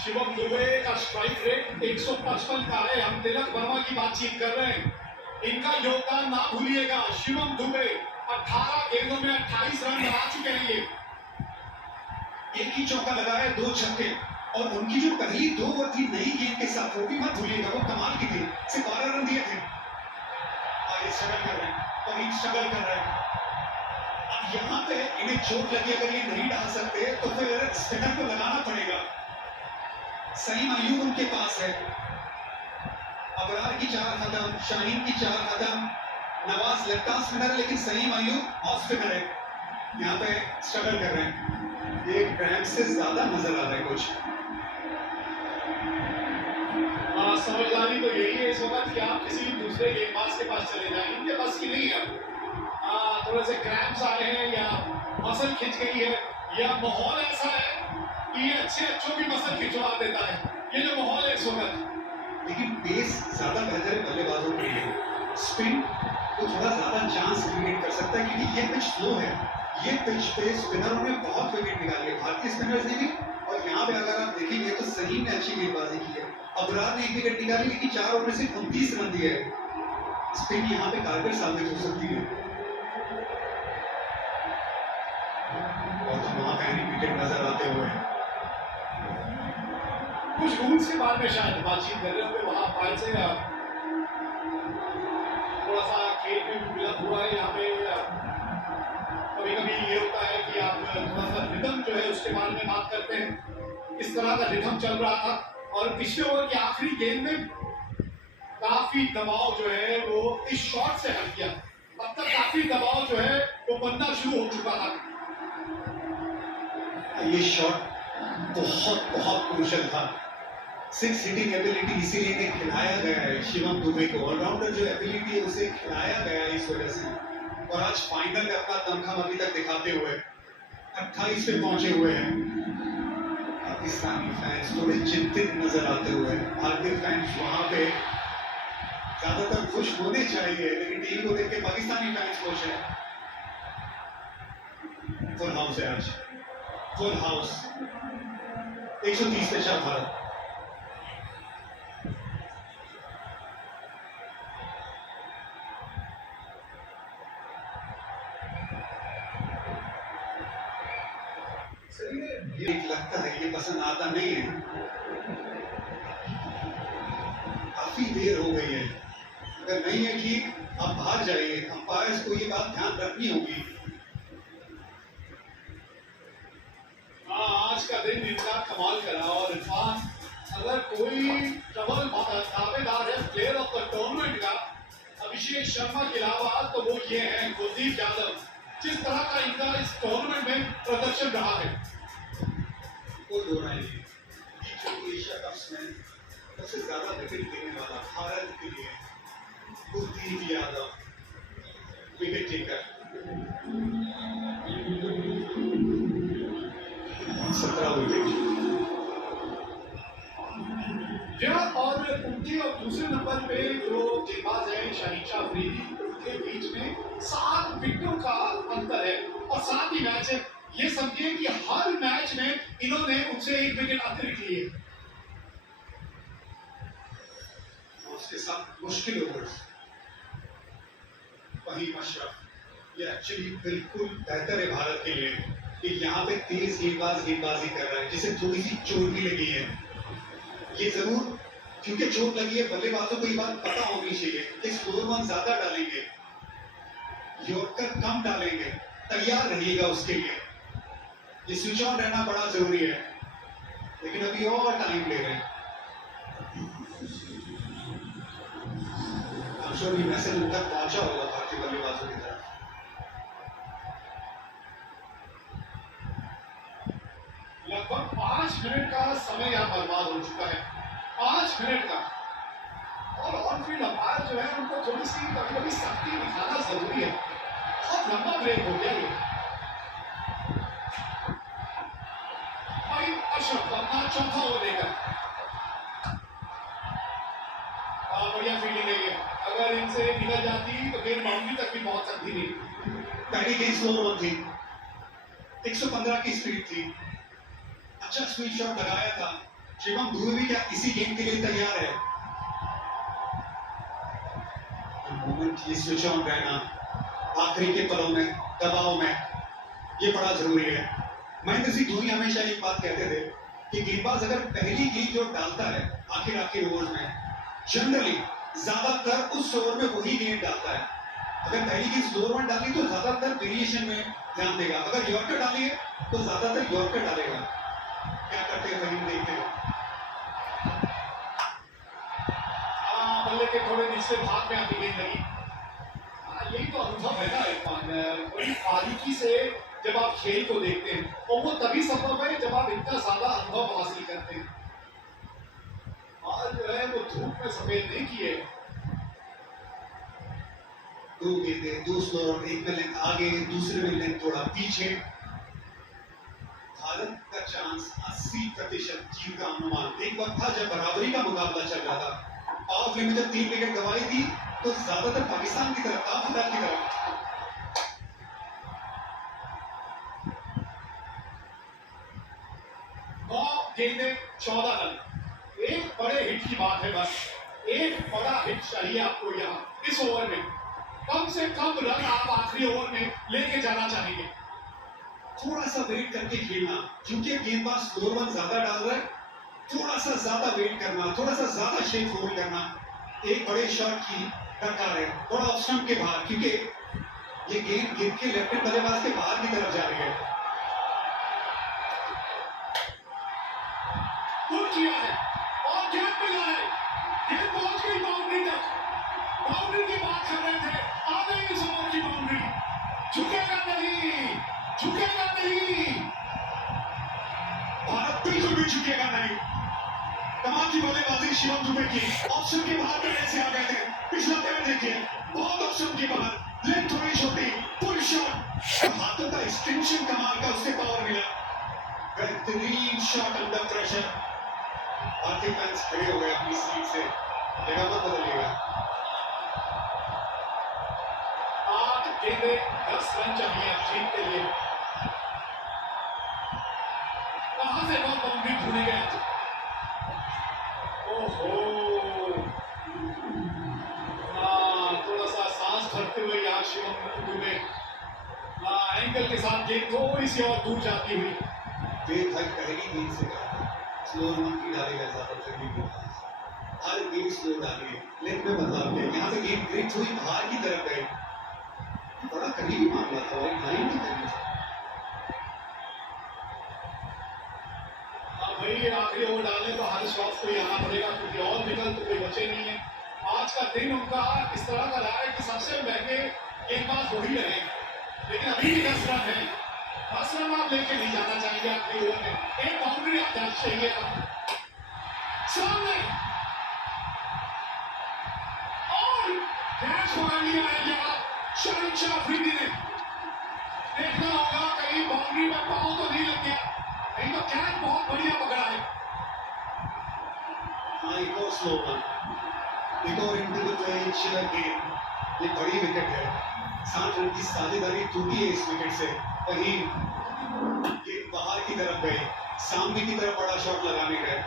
शिवम दुबे का स्ट्राइक रेट 155 का है। हम तिलक वर्मा की बातचीत कर रहे हैं। इनका योगदान ना भूलिएगा। शिवम दुबे 18 गेंदों में 28 रन बना चुके हैं। ये एक ही चौका लगाया, 2 छक्के, और उनकी जो पहली 2 ओवर थी नई गेंद के साथ, वो भी मत भूलिएगा, वो कमाल की थी। सिर्फ 12 रन दिए थे। आगे स्ट्रगल कर रहे हैं और इन स्ट्रगल कर रहे हैं। अब यहाँ पे इन्हें चोट लगी, अगर ये नहीं डाल सकते तो फिर स्पिनर को लगाना पड़ेगा। सईम अयूब उनके पास है। अबरार की 4 खत्म, शाहीन की 4 खत्म, नवाज लेफ्ट आर्म स्पिनर, लेकिन सईम अयूब ऑफ स्पिनर है। यहाँ पे स्ट्रगल कर रहे हैं। ये क्रैम्प से ज्यादा नजर आ रहा है कुछ। समझदारी तो यही है इस वक्त कि आप किसी दूसरे गेंदबाज के पास चले जाएं। इनके पास की नहीं है। थोड़े से क्रैम्प्स आए हैं या मसल खिंच गई है या माहौल ऐसा है कि ये अच्छों की मसल खिंचवा देता है। ये जो माहौल है इस वक्त। लेकिन पेस ज्यादा बेहतर है बल्लेबाजों के लिए। स्पिन को थोड़ा ज्यादा चांस क्रिएट कर सकता है क्योंकि ये पिच स्लो है। ये पिच पे स्पिनरों ने बहुत विकेट निकाली है, भारतीय स्पिनर्स ने भी। और यहाँ पे अगर आप देखेंगे तो सहीम ने अच्छी गेंदबाजी की है। अबरार ने 1 विकेट निकाली, लेकिन 4 ओवर में सिर्फ 29 रन दिए हैं। स्पिन यहाँ पे कारगर साबित हो सकती है। और तो वहां पे विकेट नजर आते हुए कुछ रूल्स के बारे में शायद बातचीत कर रहे होंगे वहां पाल से। थोड़ा सा खेल में विलंब हुआ है यहाँ पे। कभी कभी ये होता है कि आप थोड़ा सा रिदम जो है उसके बारे में बात करते हैं। इस तरह का रिदम चल रहा था और पिछले ओवर की आखिरी गेंद में काफी दबाव जो है वो इस शॉट से हट गया। अब तक काफी दबाव जो है वो बनना शुरू हो चुका था। ये शॉट बहुत बहुत क्रूशल था। 6 हिटिंग एबिलिटी इसीलिए इन्हें खिलाया गया है शिवम दुबे को। ऑलराउंडर जो एबिलिटी है उसे खिलाया गया है इस वजह से। और आज फाइनल में अपना दमखम अभी तक दिखाते हुए 28 पे पहुंचे हुए हैं। पाकिस्तानी फैंस थोड़े चिंतित नजर आते हुए, भारतीय फैंस वहां पे ज्यादातर खुश होने चाहिए, लेकिन टीवी को देख के पाकिस्तानी फैंस खुश है। फुल हाउस है आज, फुल हाउस। 130 पे चल भारत। ये लगता है ये पसंद आता नहीं है। काफी देर हो गई है। अगर नहीं है ठीक, आप बाहर जाइए। अंपायर्स को ये बात ध्यान रखनी होगी। आज का दिन इतना कमाल करा। और इरफान, अगर कोई डबल दावेदार है प्लेयर ऑफ द टूर्नामेंट का अभिषेक शर्मा के अलावा, तो वो ये है कुलदीप यादव। जिस तरह का इनका इस टूर्नामेंट में प्रदर्शन रहा है, कोई दो राय नहीं। एशिया कप्स में सबसे ज्यादा विकेट लेने वाला भारत के लिए Kuldeep Yadav, wicket taker. 17 wicket. या और उनके और दूसरे नंबर पे जो गेंदबाज है शहीनशाह अफरीदी, उनके बीच में 7 विकेटों का अंतर है और 7 ही मैच है। ये समझिए कि हर मैच में इन्होंने उनसे 1 विकेट अतिरिक्त लिए। और उसके साथ मुश्किल ओवर्स। फहीम अशरफ, ये एक्चुअली बिल्कुल बेहतर है भारत के लिए कि यहाँ पे तेज गेंदबाजी कर रहा है, जिसे थोड़ी सी चोट भी लगी है। ये जरूर, क्योंकि चोट लगी है, बल्लेबाजों को ये बात पता होनी चाहिए कि स्लोअर वन ज्यादा डालेंगे, यॉर्कर कम डालेंगे, तैयार रहिएगा उसके लिए। ये स्विच ऑन रहना बड़ा जरूरी है, लेकिन अभी और टाइम ले रहे हैं। I'm sure ये मैसेज उन तक पहुंचा होगा भारतीय बल्लेबाजों की तरफ। लगभग 5 मिनट का समय यहाँ बर्बाद हो चुका है, 5 मिनट का। और ऑन फील्ड अंपायर जो है उनको थोड़ी सी कभी कभी सख्ती दिखाना जरूरी है। बहुत लंबा ब्रेक हो गया ये। फहीम अशरफ अपना चौथा ओवर लेकर, बढ़िया फील्डिंग है ये। अगर इनसे निकल जाती तो गेंद बाउंड्री तक भी पहुंच सकती नहीं। पहली गेंद स्लोअर वन थी, 115 की स्पीड थी, अच्छा स्वीप शॉट लगाया था। शिवम दुबे भी क्या इसी गेम के लिए तैयार है? मोमेंट, ये स्विच ऑन रहना आखिरी के पलों में, दबाव में, ये बड़ा जरूरी है। महेंद्र सिंह धोनी हमेशा एक बात कहते थे कि गेंदबाज अगर पहली गेंद जो डालता है आखिर ओवर में, जनरली ज्यादातर उस ओवर में वही गेंद डालता है। अगर पहली गेंद स्लोअर वन डाली तो ज्यादातर वेरिएशन में ध्यान देगा, अगर यॉर्कर डाली है तो ज्यादातर यॉर्कर डालेगा। क्या करते हैं फहीम, देखते हैं। बल्ले के थोड़े निचले भाग में आती गेंद लगी। यही तो अनुभव है ना इरफान, बड़ी बारीकी से जब आप खेल को देखते हैं, और वो तभी संभव है जब आप इतना ज्यादा अनुभव हासिल करते हैं। और जो है वो धूप में सफेद नहीं किए। 2 गेंदें, 2 स्लोअर, एक में लेंथ आगे, दूसरे में लेंथ थोड़ा पीछे। भारत का चांस 80% जीत का अनुमान। एक वक्त था जब बराबरी का मुकाबला चल रहा था, पावर प्ले में जब 3 विकेट गंवाई थी तो ज्यादातर पाकिस्तान की तरफ था, भारत की तरफ। गेंदें 14 रन, एक बड़े हिट की बात है बस। एक बड़ा हिट चाहिए आपको यहाँ इस ओवर में। कम से कम रन आप आखिरी ओवर में लेके जाना चाहेंगे। थोड़ा सा वेट करके खेलना, क्योंकि गेंदबाज स्लोअर वन ज्यादा डाल रहा है, थोड़ा सा ज्यादा वेट करना, थोड़ा सा ज्यादा शेप होल्ड करना। एक बड़े शॉट की दरकार है, थोड़ा ऑफ स्टंप के बाहर, क्योंकि ये गेंद गिर के लेफ्ट हैंड बल्लेबाज के बाहर की तरफ जा रही है। गुड किया है और गैप मिला है, गेंद पहुंच गई बाउंड्री तक। बाउंड्री की बात कर रहे थे, आ गई इस ओवर की बाउंड्री। झुकेगा नहीं, झुकेगा नहीं, भारत बिल्कुल भी झुकेगा नहीं। कमाल की बल्लेबाजी शिवम दुबे की, ऑप्शन के बाहर पहले से आ गए थे। पिछला पैर देखिए, बहुत ऑप्शन के बाहर, लेंथ थोड़ी छोटी, फुल शॉट, हाथों का एक्सटेंशन कमाल का, उससे पावर मिला। बेहतरीन शॉट अंडर प्रेशर। भारतीय फैंस खड़े हो गए अपनी सीट से, जगह मत बदलिएगा। 8 गेंदें 10 रन चाहिए अब जीत के लिए। कहां से बहुत बाउंड्री ढूंढे गए। ओहो, थोड़ा सा सांस भरते हुए यहाँ शिवम दुबे, एंगल के साथ गेंद थोड़ी सी और दूर जाती हुई। वेट भाई पहली गेंद से कहा, स्लोअर वन की डालेगा ज्यादा पहली गेंद। हर गेंद स्लो डालिए, लेंथ में बदलाव किया। यहाँ पे गेंद ग्रिप हुई, बाहर की तरफ गई, बड़ा करीबी मामला था और लाइन नहीं करनी था। भाई आखिरी ओवर डालने तो हर शॉट को आना पड़ेगा, क्योंकि और विकल्प तो कोई बचे नहीं है। आज का दिन उनका इस तरह का रहा है कि सबसे महंगे गेंदबाज वही रहे, लेकिन अभी भी 10 रन है। 10 रन आप लेके नहीं जाना चाहेंगे आखिरी ओवर में। एक बाउंड्री आप जाना चाहिए सामने, और कैच पकड़ लिया है यहाँ शहीनशाह अफरीदी ने। देखना होगा कहीं बाउंड्री में पाँव तो नहीं लग गया, नहीं तो कैच बहुत बढ़िया पकड़ा है। हाँ, एक और स्लो वन, एक और इनटू द पिच गेम। ये बड़ी विकेट है, 60 रन की साझेदारी टूटी है इस विकेट से। कहीं ये बाहर की तरफ गए, सामने की तरफ बड़ा शॉट लगाने गए,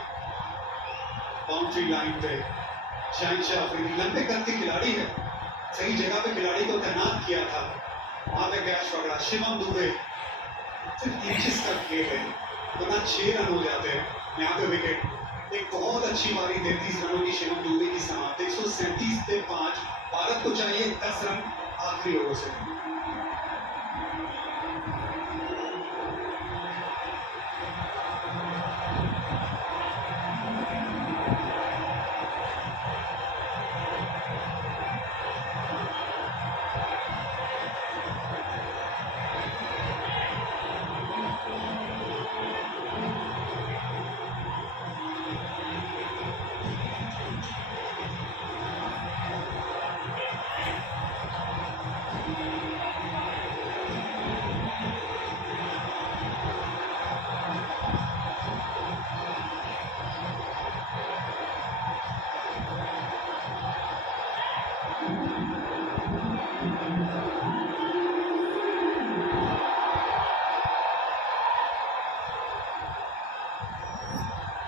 बाउंड्री लाइन पे। शहनशाह अफरीदी लंबे कद के खिलाड़ी है, सही जगह पे खिलाड़ी को तैनात किया था, वहां पे कैच पकड़ा। शिवम दुबे सिर्फ इंचेस का खेल है, वरना 6 रन हो जाते हैं यहाँ पे विकेट। एक बहुत अच्छी पारी 33 रनों की शिवम दुबे की समाप्त, 137 पे 5। भारत को चाहिए 10 रन आखिरी ओवर से।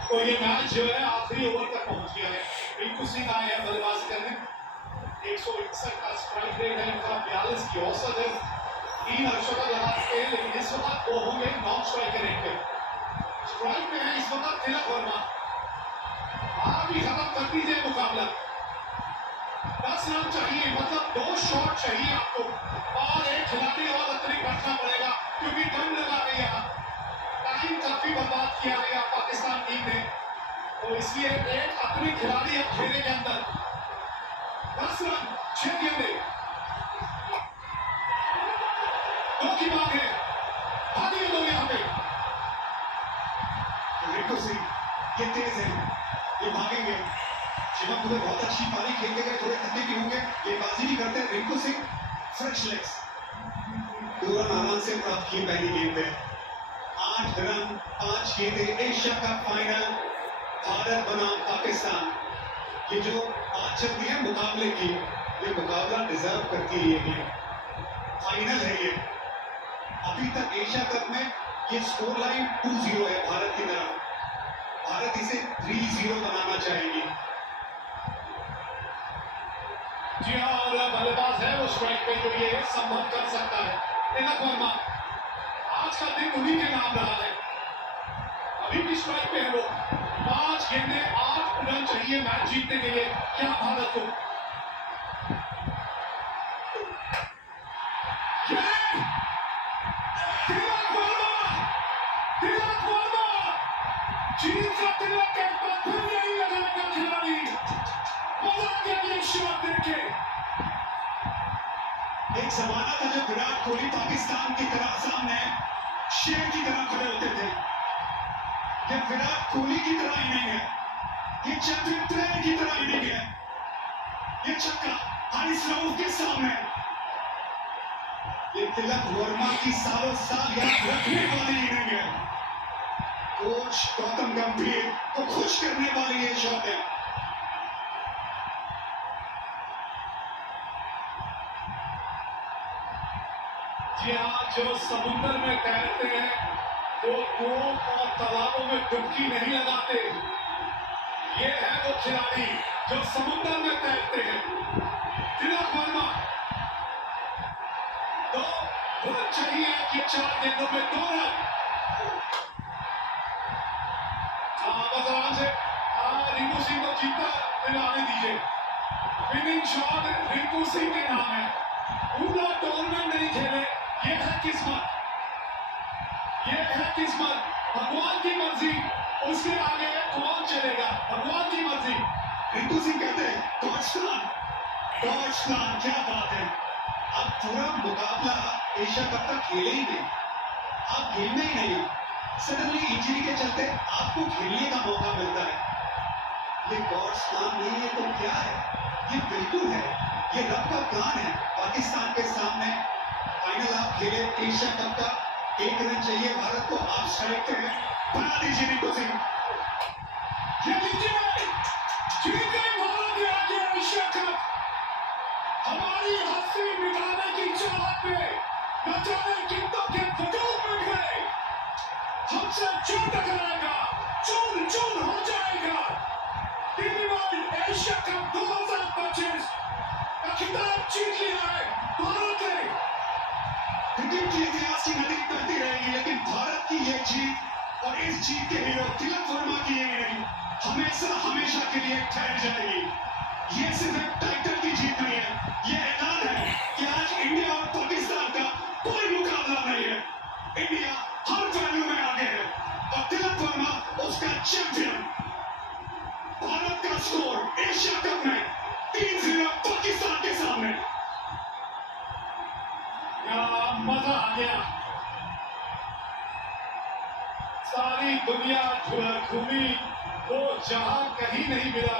तो ये मैच जो है आखिरी ओवर तक पहुंच गया है। रिंकू सिंह आए हैं बल्लेबाजी करने, 161 का स्ट्राइक रेट है इनका, 42 की औसत है, 3 अर्धशतक लगा चुके हैं, लेकिन इस वक्त वो होंगे नॉन स्ट्राइक रेट पे। स्ट्राइक पे है इस वक्त तिलक वर्मा। आप भी खत्म कर दीजिए मुकाबला, 10 रन चाहिए, मतलब 2 शॉट चाहिए आपको, और एक खिलाड़ी और अतिरिक्त रखना पड़ेगा क्योंकि कम लगा है यहाँ, टाइम काफी बर्बाद किया है यहाँ पाकिस्तान टीम ने, तो इसलिए एक अतिरिक्त खिलाड़ी अब खेले के अंदर। 10 रन 6 गेंदे, 2 की मांग है, भागिए 2 यहाँ पे। रिंकू सिंह ये तेज है, ये भागेंगे। शिवम दुबे बहुत अच्छी पारी खेलते गए, थोड़े थके भी होंगे, ये बाजी भी करते हैं। Rinku Singh fresh legs, 2 run आराम से प्राप्त किए पहली गेंद पे। 8 रन 5 गेंदे, एशिया कप फाइनल, भारत बनाम पाकिस्तान। ये जो बात चलती है मुकाबले की, ये मुकाबला डिजर्व करती है ये गेम, फाइनल है ये। अभी तक एशिया कप में ये स्कोर लाइन 2-0 है भारत की तरफ, भारत इसे 3-0 बनाना चाहेगी। जी हाँ, और बल्लेबाज है वो स्ट्राइक पे जो ये संभव कर सकता है, तिलक वर्मा। आज का दिन उन्हीं के नाम रहा है, अभी भी स्ट्राइक पे है वो। 5 गेंदे 8 रन चाहिए मैच जीतने के लिए क्या भारत को। तिलक वर्मा, तिलक वर्मा, जीत का तिलक के पत्थर नहीं लगाएगा खिलाड़ी। मजा आ गया ये शॉट देख के। एक जमाना था जब विराट कोहली पाकिस्तान की तरह सामने शेर की तरह खड़े होते थे। ये विराट कोहली की तरह इनिंग है, ये चैंपियन प्लेयर की तरह इनिंग है, ये छक्का हारिस रऊफ के सामने, ये तिलक वर्मा की सालों साल याद रखने वाली इनिंग है। कोच गौतम गंभीर को खुश करने वाली ये शॉट है। जी हाँ, जो समुद्र में तैरते हैं वो कुओं और तालाबों में डुबकी नहीं लगाते, ये है वो खिलाड़ी जो समुद्र में तैरते हैं। तिलक वर्मा, 2 रन चाहिए कि 4 गेंदों में 2 रन। बस आराम से रिंकू सिंह को जीता दिलाने दीजिए। विनिंग शॉट रिंकू सिंह के नाम है, पूरा टूर्नामेंट नहीं खेले, ये है किस्मत, ये है किस्मत। भगवान की मर्जी, उसके आगे कौन चलेगा, भगवान की मर्जी। रिंकू सिंह कहते हैं गॉड्स प्लान, गॉड्स प्लान, क्या बात है। अब पूरा मुकाबला एशिया कप तक खेले ही नहीं, आप गेम में ही नहीं, सडनली इंजरी के चलते आपको खेलने का मौका मिलता है। ये गॉड्स प्लान नहीं है तो क्या है, ये बिल्कुल है, ये रब का प्लान है। पाकिस्तान के सामने फाइनल आप खेले एशिया कप का, 1 रन चाहिए भारत को, आप स्ट्राइक पे हैं, बना दीजिए रिंकू सिंह। ये लीजिए, 2025 का खिताब जीत लिया है भारत ने। क्रिकेट के इतिहास की नदी बहती रहेगी, लेकिन भारत की ये जीत और इस जीत के हीरो तिलक वर्मा की ये नहीं, हमेशा हमेशा के लिए ठहर जाएगी। ये सिर्फ एक टाइटल की जीत नहीं है, ये ऐलान है कि आज इंडिया और पाकिस्तान का कोई मुकाबला नहीं है। इंडिया हर पहलू में आगे है और तिलक वर्मा उसका चैंपियन। भारत का स्कोर एशिया कप में 3-0 पाकिस्तान के सामने। क्या मजा आ गया। सारी दुनिया घूमी, वो जहां कहीं नहीं मिला।